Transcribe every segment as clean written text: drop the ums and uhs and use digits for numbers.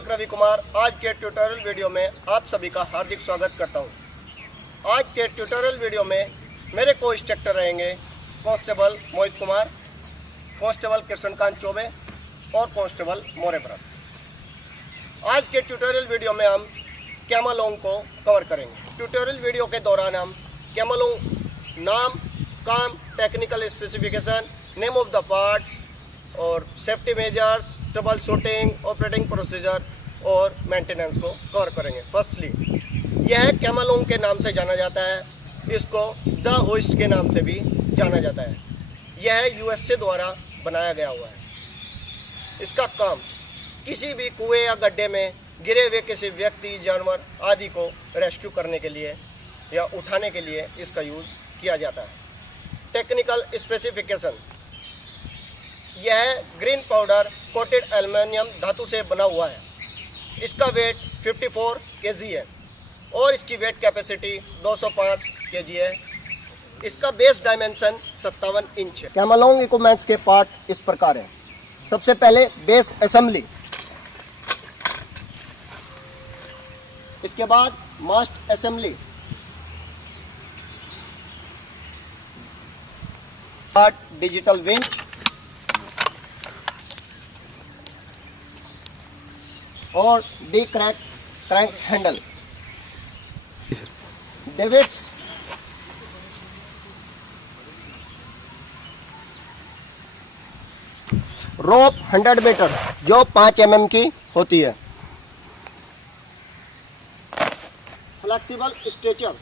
शिक्षक रवि कुमार आज के ट्यूटोरियल वीडियो में आप सभी का हार्दिक स्वागत करता हूं। आज के ट्यूटोरियल वीडियो में मेरे को इंस्ट्रक्टर रहेंगे कांस्टेबल मोहित कुमार, कांस्टेबल कृष्णकांत चौबे और कांस्टेबल मोरेब्रत। आज के ट्यूटोरियल वीडियो में हम कैमलोंग को कवर करेंगे। ट्यूटोरियल वीडियो के दौरान हम कैमलोंग नाम, काम, technical specification, name of the parts और safety measures, troubleshooting, operating procedure और मेंटेनेंस को कवर करेंगे। फर्स्टली यह कैमलोंग के नाम से जाना जाता है, इसको द होइस्ट के नाम से भी जाना जाता है। यह यूएसए द्वारा बनाया गया हुआ है। इसका काम किसी भी कुएं या गड्ढे में गिरे हुए किसी व्यक्ति, जानवर आदि को रेस्क्यू करने के लिए या उठाने के लिए इसका यूज़ किया जाता है। टेक्निकल स्पेसिफिकेशन, यह ग्रीन पाउडर कोटेड एल्युमिनियम धातु से बना हुआ है। इसका वेट 54 kg है और इसकी वेट कैपेसिटी 205 kg है। इसका बेस डायमेंशन 57 इंच है। कैमलोंग इक्विपमेंट्स के पार्ट इस प्रकार हैं। सबसे पहले बेस असेंबली, इसके बाद मास्ट असेंबली, डिजिटल विंच, और D crank handle, davits, rope 100 meter जो 5 mm की होती है, flexible stretcher,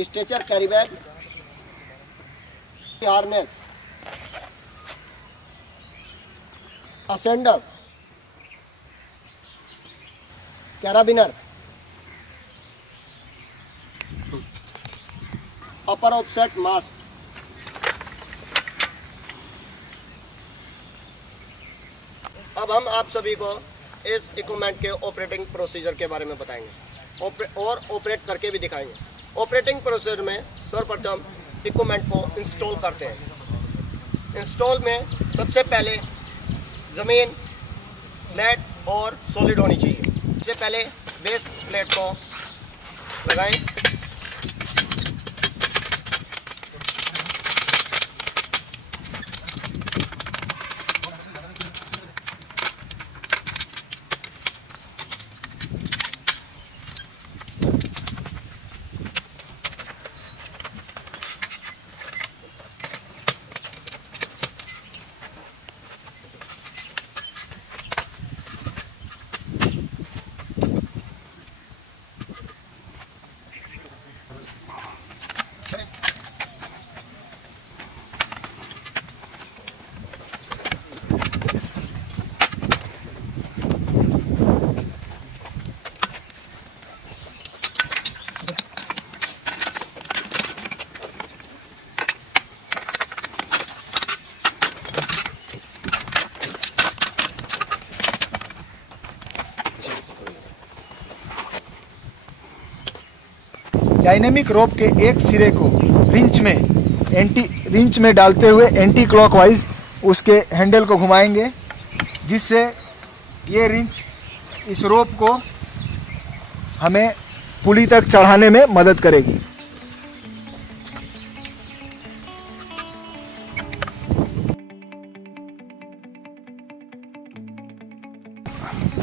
stretcher carry bag, harness, ascender, carabiner, upper offset mask. अब हम आप सभी को इस इक्विपमेंट के ऑपरेटिंग प्रोसीजर के बारे में बताएंगे और ऑपरेट करके भी दिखाएंगे। ऑपरेटिंग प्रोसीजर में सर्वप्रथम इक्विपमेंट को इंस्टॉल करते हैं। इंस्टॉल में सबसे पहले ज़मीन फ्लैट और सॉलिड होनी चाहिए। सबसे पहले बेस प्लेट को लगाएं, डायनेमिक रोप के एक सिरे को रिंच में डालते हुए एंटी क्लॉकवाइज उसके हैंडल को घुमाएंगे, जिससे ये रिंच इस रोप को हमें पुली तक चढ़ाने में मदद करेगी।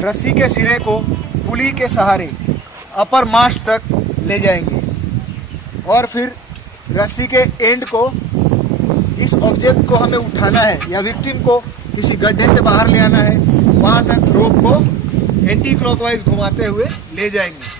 रस्सी के सिरे को पुली के सहारे अपर मास्ट तक ले जाएंगे और फिर रस्सी के एंड को, इस ऑब्जेक्ट को हमें उठाना है या विक्टिम को किसी गड्ढे से बाहर ले आना है, वहां तक रोप को एंटी क्लॉकवाइज घुमाते हुए ले जाएंगे।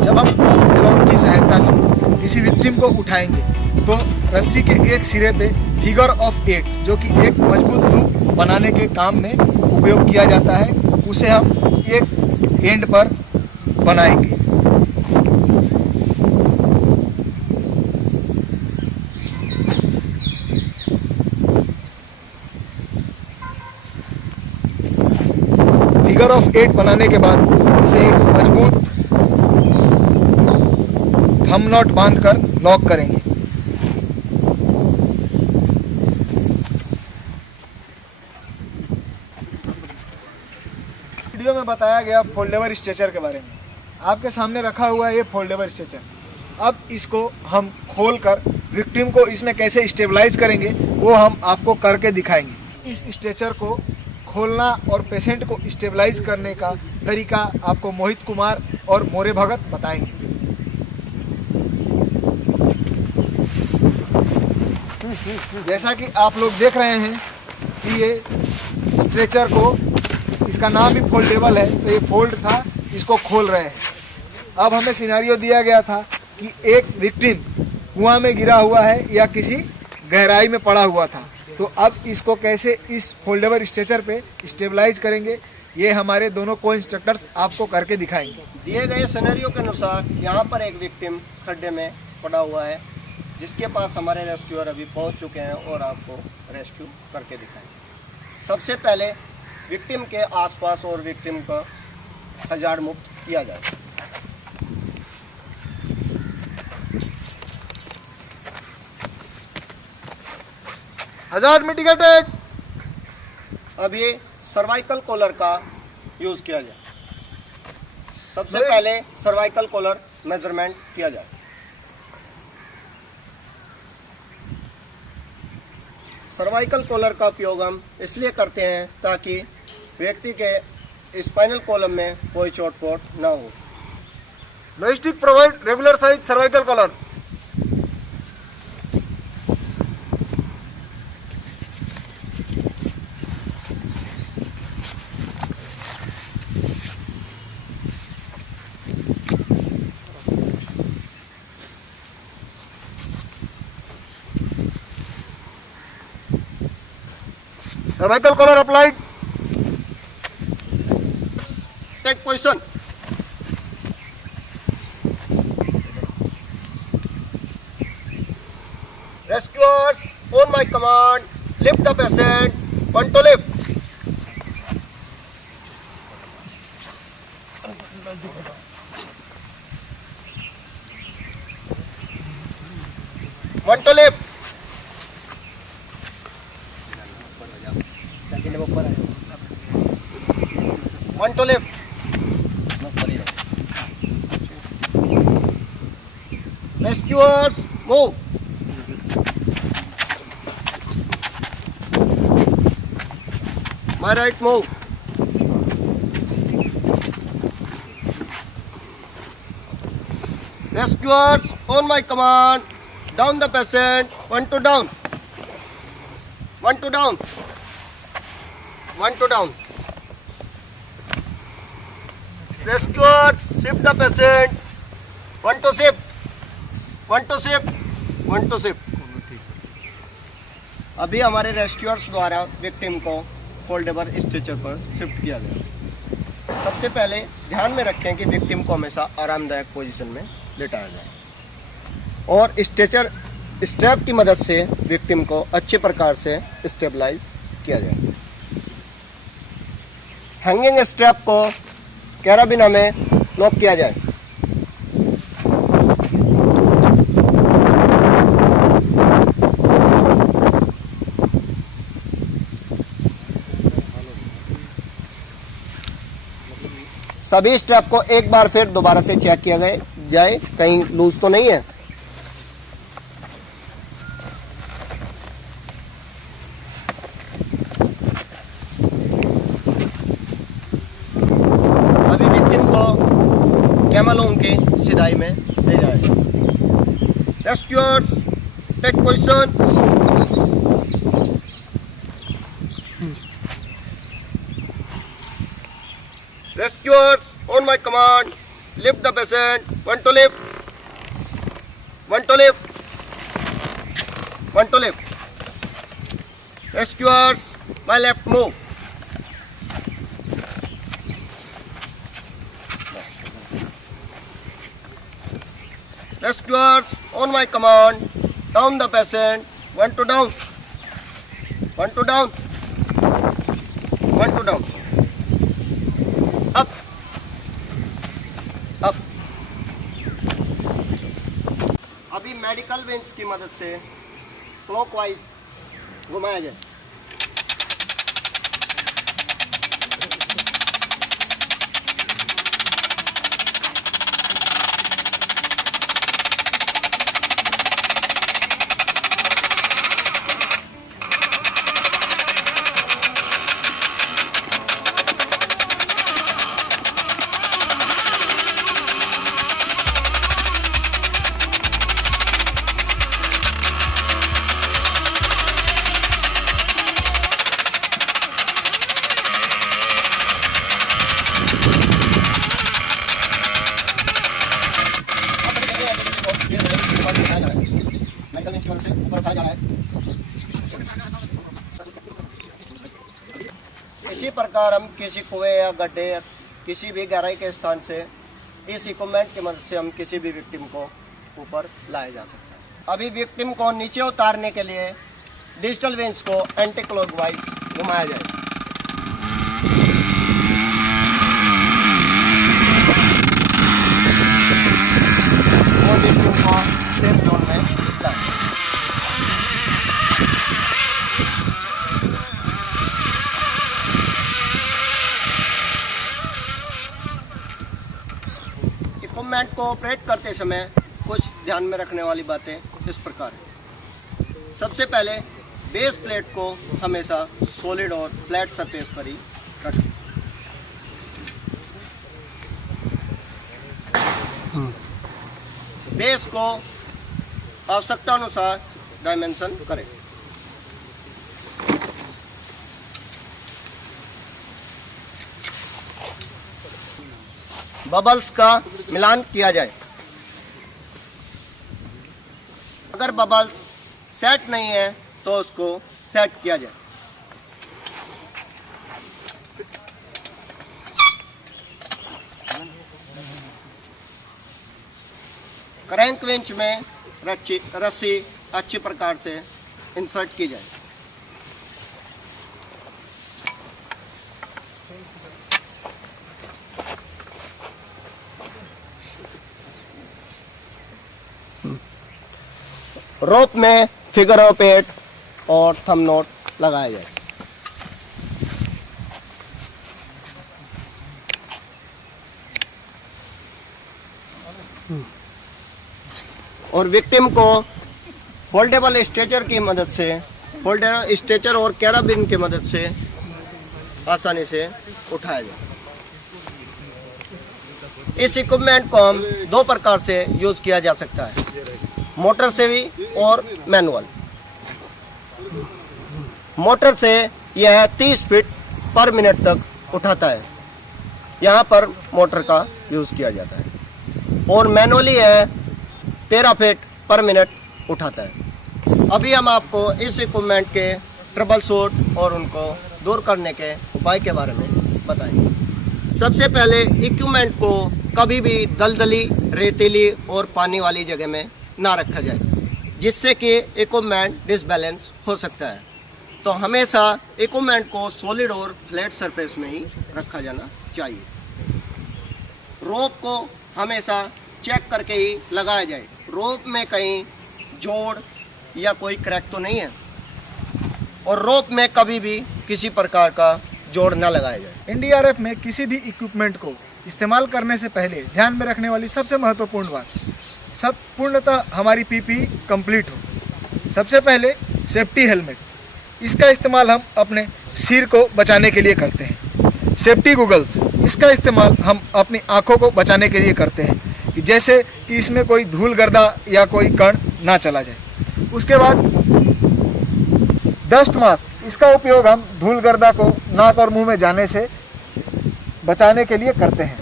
जब हम कैमलोंग की सहायता से किसी विक्टिम को उठाएंगे तो रस्सी के एक सिरे पे फिगर ऑफ 8 जो कि एक मजबूत लूप बनाने के काम में उपयोग किया जाता है, उसे हम एक एंड पर बनाएंगे। फिगर ऑफ 8 बनाने के बाद इसे मजबूत थंब नॉट बांधकर लॉक करेंगे। वीडियो में बताया गया फोल्डेबल स्ट्रेचर के बारे में, आपके सामने रखा हुआ है ये फोल्डेबल स्ट्रेचर। अब इसको हम खोलकर विक्टिम को इसमें कैसे स्टेबलाइज करेंगे वो हम आपको करके दिखाएंगे। इस स्ट्रेचर को खोलना और पेशेंट को स्टेबलाइज करने का तरीका आपको मोहित कुमार और मोरे भगत बताएंगे। जैसा कि आप लोग देख रहे हैं कि ये स्ट्रेचर को, इसका नाम भी फोल्डेबल है, तो ये फोल्ड था, इसको खोल रहे हैं। अब हमें सिनेरियो दिया गया था कि एक विक्टिम कुआं में गिरा हुआ है या किसी गहराई में पड़ा हुआ था, तो अब इसको कैसे इस फोल्डेबल स्ट्रेचर पे स्टेबलाइज करेंगे ये हमारे दोनों को इंस्ट्रक्टर्स आपको करके दिखाएंगे। दिए गए सिनेरियो के अनुसार यहाँ पर एक विक्टिम खड्डे में पड़ा हुआ है, जिसके पास हमारे रेस्क्यूअर अभी पहुँच चुके हैं और आपको रेस्क्यू करके दिखाएंगे। सबसे पहले विक्टिम के आसपास और विक्टिम को हजार्ड मुक्त किया जाए। Hazard mitigated. अब ये सर्वाइकल कॉलर का यूज़ किया जाए। सबसे पहले सर्वाइकल कॉलर मेजरमेंट किया जाए। सर्वाइकल कॉलर का उपयोग हम इसलिए करते हैं ताकि व्यक्ति के स्पाइनल कॉलम में कोई चोट-पोट ना हो। Logistic provide regular size cervical collar. Cervical collar applied. Take position. Rescuers, on my command, lift the patient. One to lift. One to lift. One to lift. Rescuers, move. My right, move. Rescuers, on my command, down the patient. One to down. One to down. One to down. Rescuers, shift the patient. One to shift. One to shift. One to shift. अभी हमारे rescuers द्वारा victim को foldable stretcher पर shift किया गया। सबसे पहले ध्यान में रखें कि विक्टिम को हमेशा आरामदायक पोजीशन में लेटाया जाए और स्ट्रेचर स्ट्रैप की मदद से विक्टिम को अच्छे प्रकार से स्टेबलाइज किया जाए। हैंगिंग स्ट्रैप को कैराबिना में लॉक किया जाए। सभी स्ट्रैप को एक बार फिर दोबारा से चेक किया जाए कहीं लूज तो नहीं है। अभी विक्टिम को कैमलों की सिधाई में ले जाए। Rescuers, take position. Rescuers, on my command, lift the patient. One to lift. 1 to lift, 1 to lift. Rescuers, my left move. Rescuers, on my command, down the patient, 1 to down, 1 to down, 1 to down, up, up. अभी medical winch की मदद से clockwise घुमाया जाए। इसी प्रकार हम किसी कुएं या गड्ढे या किसी भी गहराई के स्थान से इस इक्विपमेंट की मदद से हम किसी भी विक्टिम को ऊपर लाया जा सकता है। अभी विक्टिम को नीचे उतारने के लिए डिजिटल विंच को एंटी क्लॉकवाइज घुमाया जाएगा। और विक्टिम को सेफ जोन में लाएं। इक्विपमेंट को ऑपरेट करते समय कुछ ध्यान में रखने वाली बातें इस प्रकार हैं। सबसे पहले बेस प्लेट को हमेशा सॉलिड और फ्लैट सरफेस पर ही रखें। बेस को आवश्यकता अनुसार डायमेंशन करें। बबल्स का मिलान किया जाए। अगर बबल्स सेट नहीं है तो उसको सेट किया जाए। क्रैंक विंच में रस्सी अच्छी प्रकार से इंसर्ट की जाए। रोप में फिगर ऑफ 8 और थंब नोट लगाया जाए। और विक्टिम को फोल्डेबल स्ट्रेचर की मदद से फोल्डेबल स्ट्रेचर और कैराबिन की मदद से आसानी से उठाया जाए। इस इक्विपमेंट को हम दो प्रकार से यूज किया जा सकता है, मोटर से भी और मैनुअल। मोटर से यह 30 फीट पर मिनट तक उठाता है, यहाँ पर मोटर का यूज़ किया जाता है। और मैनुअली यह 13 फीट पर मिनट उठाता है। अभी हम आपको इस इक्विपमेंट के ट्रबल शूट और उनको दूर करने के उपाय के बारे में बताएंगे। सबसे पहले इक्विपमेंट को कभी भी दलदली, रेतीली और पानी वाली जगह में ना रखा जाए, जिससे कि इक्विपमेंट डिसबैलेंस हो सकता है। तो हमेशा इक्विपमेंट को सॉलिड और फ्लैट सरफेस में ही रखा जाना चाहिए। रोप को हमेशा चेक करके ही लगाया जाए। रोप में कहीं जोड़ या कोई क्रैक तो नहीं है, और रोप में कभी भी किसी प्रकार का जोड़ न लगाया जाए। एनडीआरएफ में किसी भी इक्विपमेंट को इस्तेमाल करने से पहले ध्यान में रखने वाली सबसे महत्वपूर्ण बात, सब पूर्णतः हमारी पीपी कंप्लीट हो। सबसे पहले सेफ्टी हेलमेट, इसका इस्तेमाल हम अपने सिर को बचाने के लिए करते हैं। सेफ्टी गूगल्स, इसका इस्तेमाल हम अपनी आँखों को बचाने के लिए करते हैं, कि जैसे कि इसमें कोई धूल गर्दा या कोई कण ना चला जाए। उसके बाद डस्ट मास्क, इसका उपयोग हम धूल गर्दा को नाक और मुंह में जाने से बचाने के लिए करते हैं।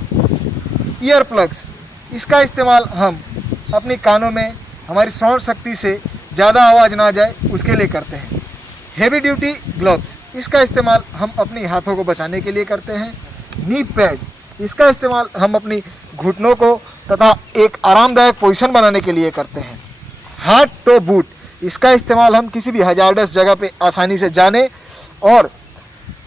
ईयर प्लग्स, इसका इस्तेमाल हम अपनी कानों में हमारी श्रवण शक्ति से ज़्यादा आवाज़ ना जाए उसके लिए करते हैं। हेवी ड्यूटी ग्लव्स, इसका इस्तेमाल हम अपने हाथों को बचाने के लिए करते हैं। नी पैड, इसका इस्तेमाल हम अपनी घुटनों को तथा एक आरामदायक पोजीशन बनाने के लिए करते हैं। हार्ड टो बूट, इसका इस्तेमाल हम किसी भी हजारडस जगह पे आसानी से जाने और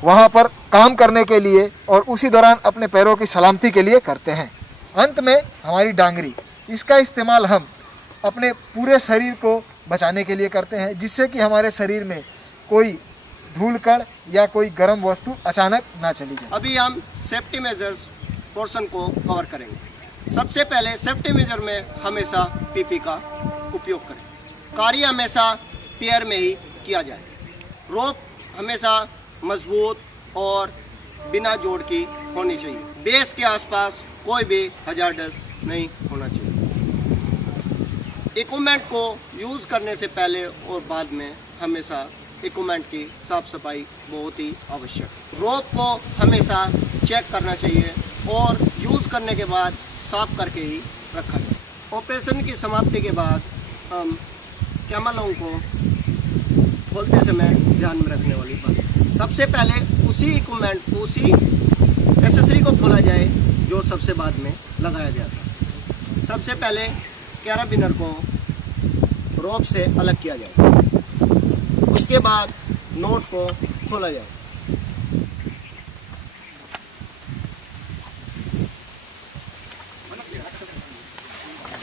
वहाँ पर काम करने के लिए और उसी दौरान अपने पैरों की सलामती के लिए करते हैं। अंत में हमारी डांगरी, इसका इस्तेमाल हम अपने पूरे शरीर को बचाने के लिए करते हैं, जिससे कि हमारे शरीर में कोई धूल कण या कोई गर्म वस्तु अचानक ना चली जाए। अभी हम सेफ्टी मेजर्स पोर्शन को कवर करेंगे। सबसे पहले सेफ्टी मेजर में हमेशा पीपी का उपयोग करें। कार्य हमेशा पेयर में ही किया जाए। रोप हमेशा मजबूत और बिना जोड़ की होनी चाहिए। बेस के आसपास कोई भी हजारडस नहीं होना चाहिए। इक्विपमेंट को यूज़ करने से पहले और बाद में हमेशा इक्विपमेंट की साफ सफाई बहुत ही आवश्यक है। रोप को हमेशा चेक करना चाहिए और यूज़ करने के बाद साफ करके ही रखा जाए। ऑपरेशन की समाप्ति के बाद हम कैमलों को खोलते समय ध्यान में रखने वाली बात, सबसे पहले उसी इक्विपमेंट, उसी एक्सेसरी को खोला जाए जो सबसे बाद में लगाया गया था। सबसे पहले कैराबिनर को रोप से अलग किया जाए, उसके बाद नोट को खोला जाए।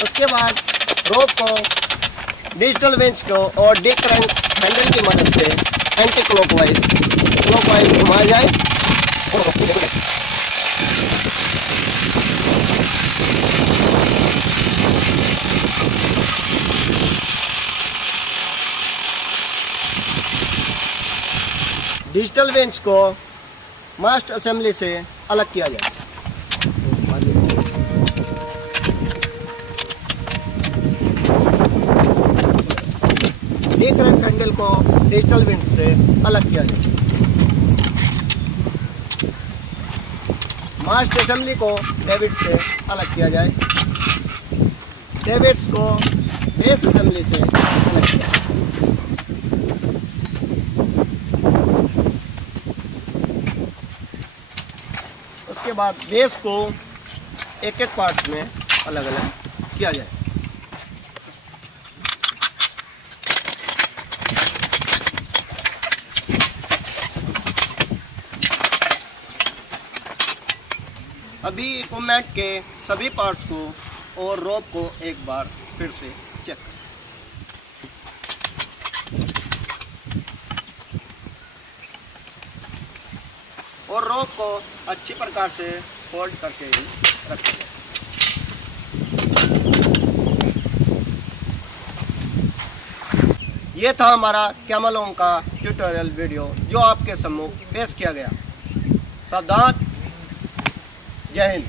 उसके बाद रोप को डिजिटल वेंच को और डी करंट हैंडल की मदद से एंटी क्लॉकवाइज घुमाया जाए। डिजिटल वेंच को मास्ट असेंबली से अलग किया जाए। डी करंट हैंडल को डिजिटल वेंच से अलग किया जाए। मास्ट असेंबली को डेविड से अलग किया जाए। डेविड्स को बेस असेंबली से अलग किया जाए। उसके बाद बेस को एक एक पार्ट्स में अलग अलग किया जाए। अभी इक्विपमेंट के सभी पार्ट्स को और रोप को एक बार फिर से चेक करें। और रोप को अच्छी प्रकार से फोल्ड करके ही रखें। ये था हमारा कैमलों का ट्यूटोरियल वीडियो जो आपके सम्मुख पेश किया गया। सावधान। जय हिंद।